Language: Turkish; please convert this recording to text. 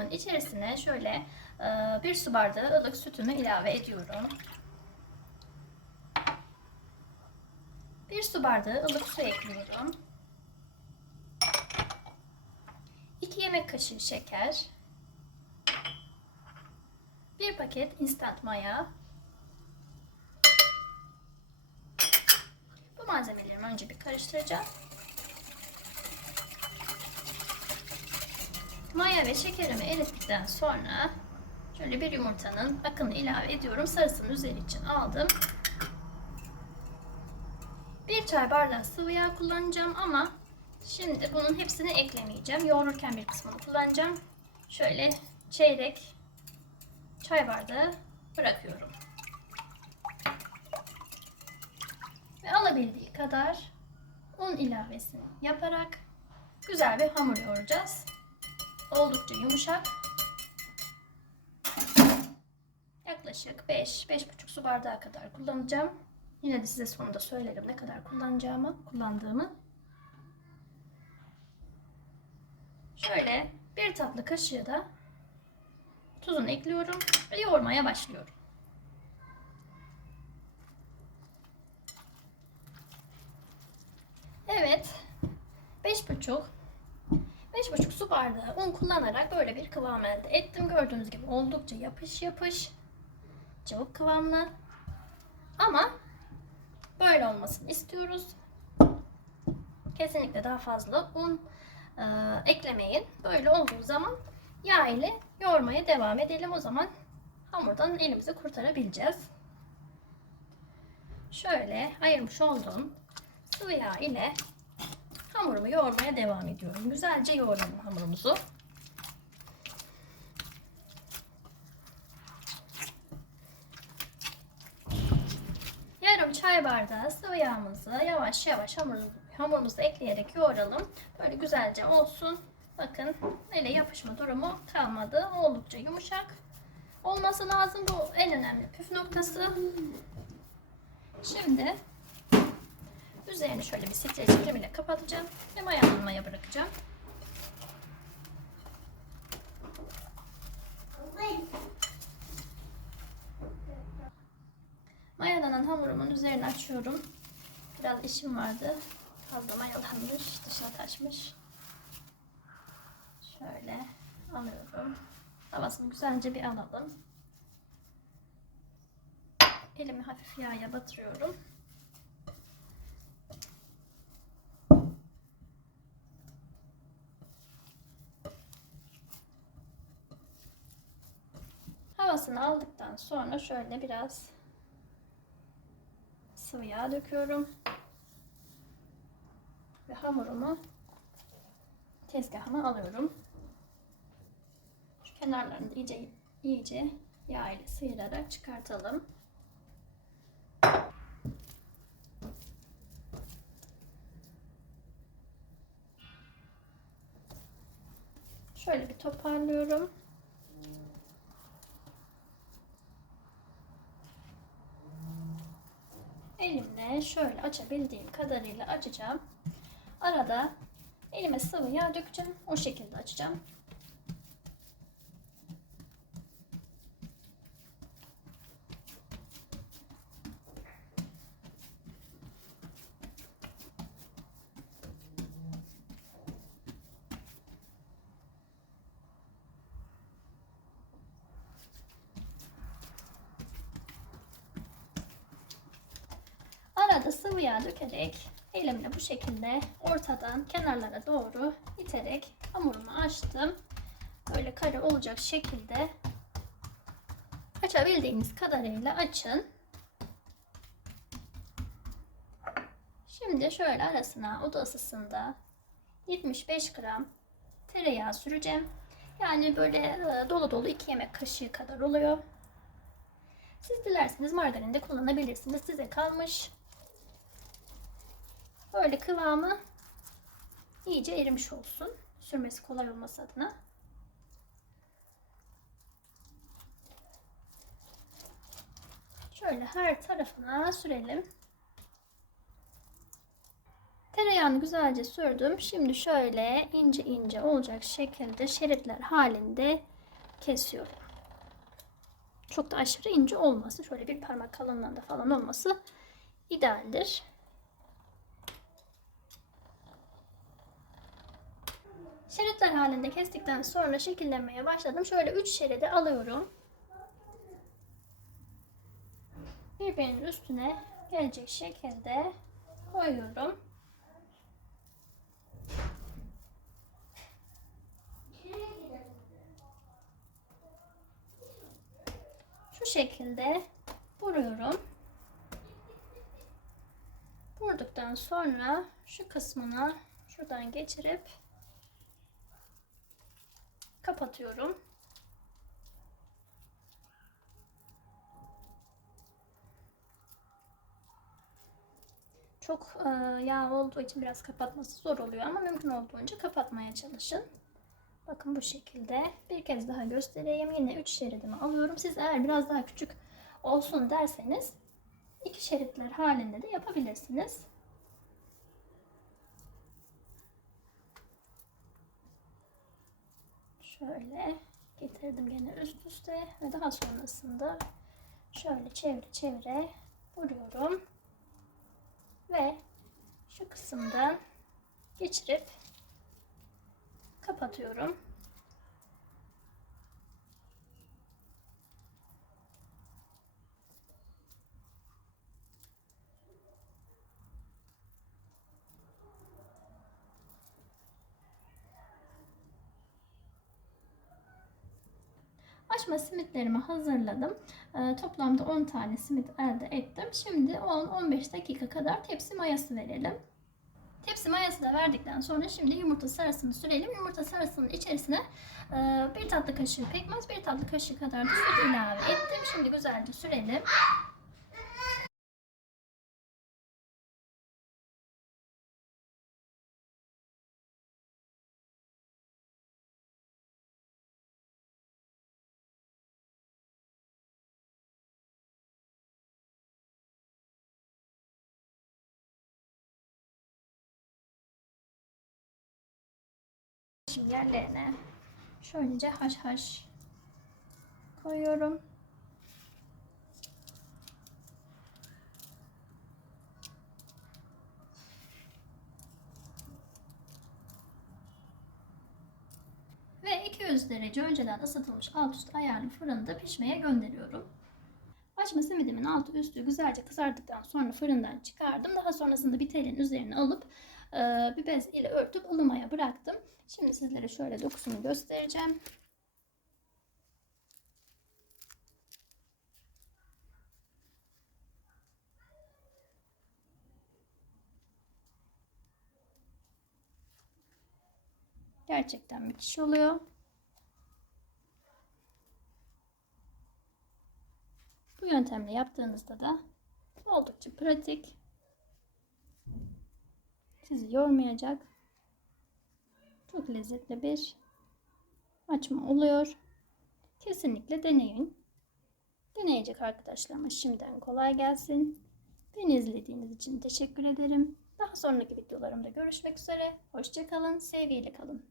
hamurumun içerisine şöyle e, bir su bardağı ılık sütümü ilave ediyorum. Bir su bardağı ılık su ekliyorum. 2 yemek kaşığı şeker. 1 paket instant maya. Bu malzemelerimi önce bir karıştıracağım. Maya ve şekerimi erittikten sonra şöyle bir yumurtanın akını ilave ediyorum. Sarısını üzeri için aldım. Bir çay bardağı sıvı yağ kullanacağım ama şimdi bunun hepsini eklemeyeceğim. Yoğururken bir kısmını kullanacağım. Şöyle çeyrek çay bardağı bırakıyorum. Ve alabildiği kadar un ilavesini yaparak güzel bir hamur yoğuracağız. Oldukça yumuşak. Yaklaşık 5-5,5 su bardağı kadar kullanacağım. Yine de size sonunda söylerim ne kadar kullanacağımı, kullandığımı. Şöyle bir tatlı kaşığı da tuzunu ekliyorum ve yoğurmaya başlıyorum. Evet. 5,5 5,5 su bardağı un kullanarak böyle bir kıvam elde ettim. Gördüğünüz gibi oldukça yapış yapış. Cıvık kıvamlı. Ama böyle olmasını istiyoruz. Kesinlikle daha fazla un e, eklemeyin. Böyle olduğu zaman yağ ile yoğurmaya devam edelim. O zaman hamurdan elimizi kurtarabileceğiz. Şöyle ayırmış olduğum sıvı yağ ile hamurumu yoğurmaya devam ediyorum. Güzelce yoğuralım hamurumuzu. Yarım çay bardağı sıvı yağımızı yavaş yavaş hamur, hamurumuzu ekleyerek yoğuralım. Böyle güzelce olsun. Bakın ele yapışma durumu kalmadı. Oldukça yumuşak olması lazım. Bu en önemli püf noktası. Şimdi üzerini şöyle bir streç film ile kapatacağım ve mayalanmaya bırakacağım. Mayalanan hamurumun üzerini açıyorum. Biraz işim vardı. Fazla mayalanmış, dışına taşmış. Şöyle alıyorum. Havasını güzelce bir alalım. Elimi hafif yağa batırıyorum. Havasını aldıktan sonra şöyle biraz sıvı yağ döküyorum. Ve hamurumu tezgahıma alıyorum. Şu kenarlarını iyice iyice yağ ile sıyırarak çıkartalım. Şöyle bir toparlıyorum. Şöyle açabildiğim kadarıyla açacağım. Arada elime sıvı yağ dökeceğim. O şekilde açacağım. Arada sıvı dökerek elimle bu şekilde ortadan kenarlara doğru iterek hamurumu açtım. Böyle kare olacak şekilde açabildiğiniz kadarıyla açın. Şimdi şöyle arasına oda ısısında 75 gram tereyağı süreceğim. Yani böyle e, dolu dolu 2 yemek kaşığı kadar oluyor. Siz dilerseniz margarin de kullanabilirsiniz. Size kalmış. Böyle kıvamı iyice erimiş olsun. Sürmesi kolay olması adına. Şöyle her tarafına sürelim. Tereyağı Tereyağını güzelce sürdüm. Şimdi şöyle ince ince olacak şekilde şeritler halinde kesiyorum. Çok da aşırı ince olması. Şöyle bir parmak kalınlığında falan olması idealdir. Şeritler halinde kestikten sonra şekillenmeye başladım. Şöyle 3 şeridi alıyorum. Birbirinin üstüne gelecek şekilde koyuyorum. Şu şekilde vuruyorum. Vurduktan sonra şu kısmına şuradan geçirip kapatıyorum. Çok e, yağ olduğu için biraz kapatması zor oluyor ama mümkün olduğunca kapatmaya çalışın. Bakın bu şekilde. Bir kez daha göstereyim. Yine 3 şeridimi alıyorum. Siz eğer biraz daha küçük olsun derseniz iki şeritler halinde de yapabilirsiniz. Şöyle getirdim gene üst üste ve daha sonrasında şöyle çevre çevre vuruyorum ve şu kısımdan geçirip kapatıyorum. Açma simitlerimi hazırladım. Ee, toplamda 10 tane simit elde ettim. Şimdi 10-15 dakika kadar tepsi mayası verelim. Tepsi mayası da verdikten sonra şimdi yumurta sarısını sürelim. Yumurta sarısının içerisine e, bir tatlı kaşığı pekmez, bir tatlı kaşığı kadar da süt ilave ettim. Şimdi güzelce sürelim. Yerlerine şöylece haş haş koyuyorum. Ve 200 derece önceden ısıtılmış alt üst ayarlı fırında pişmeye gönderiyorum. Açma simidimin altı üstü güzelce kızardıktan sonra fırından çıkardım. Daha sonrasında bir telin üzerine alıp e, bir bez ile örtüp ılımaya bıraktım. Şimdi sizlere şöyle dokusunu göstereceğim. Gerçekten müthiş oluyor. Bu yöntemle yaptığınızda da oldukça pratik. Sizi yormayacak. Çok lezzetli bir açma oluyor. Kesinlikle deneyin. Deneyecek arkadaşlarıma şimdiden kolay gelsin. Beni izlediğiniz için teşekkür ederim. Daha sonraki videolarımda görüşmek üzere. Hoşçakalın, sevgiyle kalın.